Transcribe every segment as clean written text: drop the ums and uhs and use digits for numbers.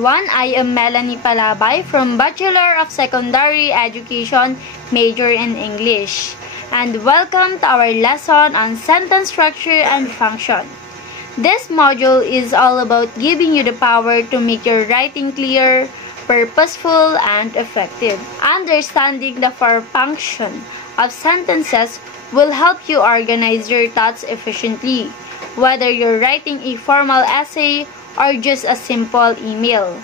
everyone, I am Melanie Palabay from Bachelor of Secondary Education, major in English. And welcome to our lesson on sentence structure and function. This module is all about giving you the power to make your writing clear, purposeful, and effective. Understanding the four functions of sentences will help you organize your thoughts efficiently, whether you're writing a formal essay or just a simple email.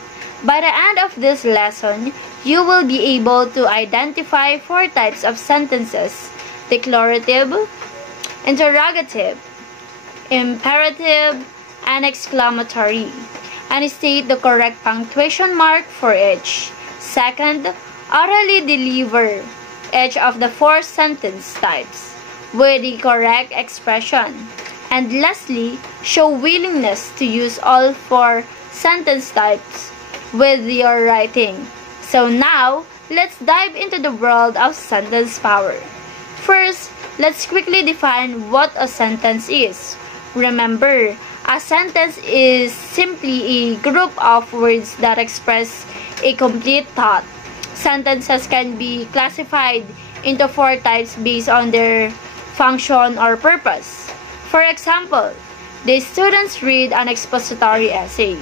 By the end of this lesson, you will be able to identify four types of sentences: declarative, interrogative, imperative, and exclamatory, and state the correct punctuation mark for each. Second, orally deliver each of the four sentence types with the correct expression. And lastly, show willingness to use all four sentence types with your writing. So now, let's dive into the world of sentence power. First, let's quickly define what a sentence is. Remember, a sentence is simply a group of words that express a complete thought. Sentences can be classified into four types based on their function or purpose. For example, the students read an expository essay.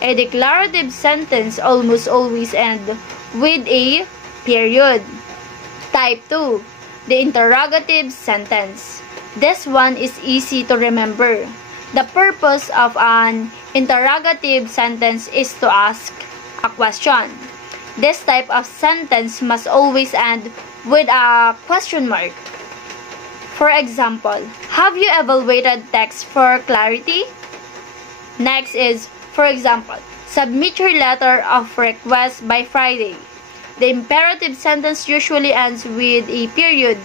A declarative sentence almost always ends with a period. Type 2, the interrogative sentence. This one is easy to remember. The purpose of an interrogative sentence is to ask a question. This type of sentence must always end with a question mark. For example, have you evaluated text for clarity? Next is, for example, submit your letter of request by Friday. The imperative sentence usually ends with a period,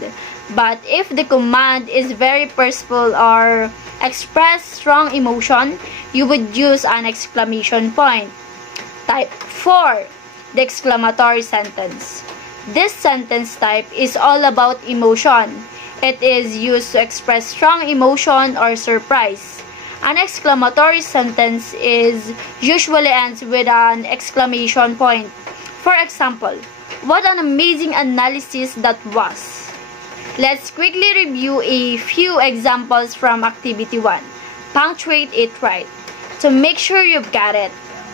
but if the command is very personal or express strong emotion, you would use an exclamation point. Type 4, the exclamatory sentence. This sentence type is all about emotion. It is used to express strong emotion or surprise. An exclamatory sentence usually ends with an exclamation point. For example, what an amazing analysis that was. Let's quickly review a few examples from Activity 1. Punctuate it right to make sure you've got it.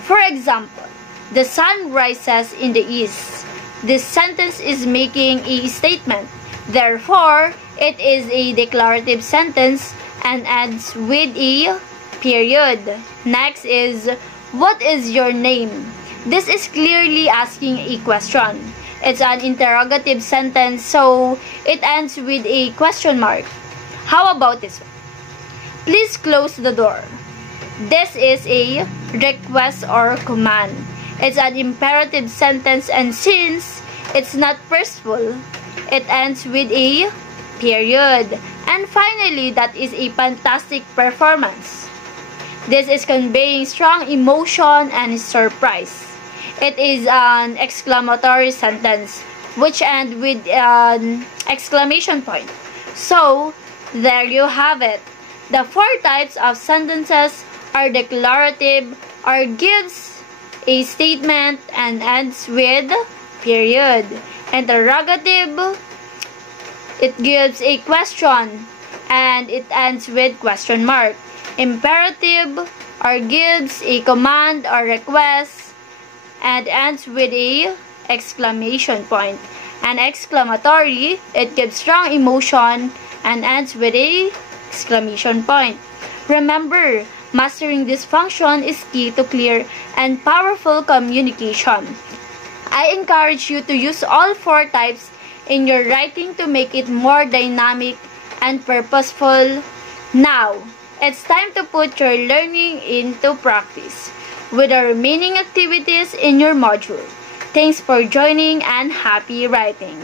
For example, the sun rises in the east. This sentence is making a statement. Therefore, it is a declarative sentence and ends with a period. Next is, what is your name? This is clearly asking a question. It's an interrogative sentence, so it ends with a question mark. How about this one? Please close the door. This is a request or command. It's an imperative sentence, and since it's not personal, it ends with a period. And finally, that is a fantastic performance. This is conveying strong emotion and surprise. It is an exclamatory sentence which ends with an exclamation point. So, there you have it. The four types of sentences are declarative, or gives a statement and ends with period. Interrogative, it gives a question and it ends with question mark. Imperative, or gives a command or request and ends with a exclamation point. And exclamatory, it gives strong emotion and ends with a exclamation point. Remember, mastering this function is key to clear and powerful communication. I encourage you to use all four types in your writing to make it more dynamic and purposeful. Now, it's time to put your learning into practice with the remaining activities in your module. Thanks for joining and happy writing!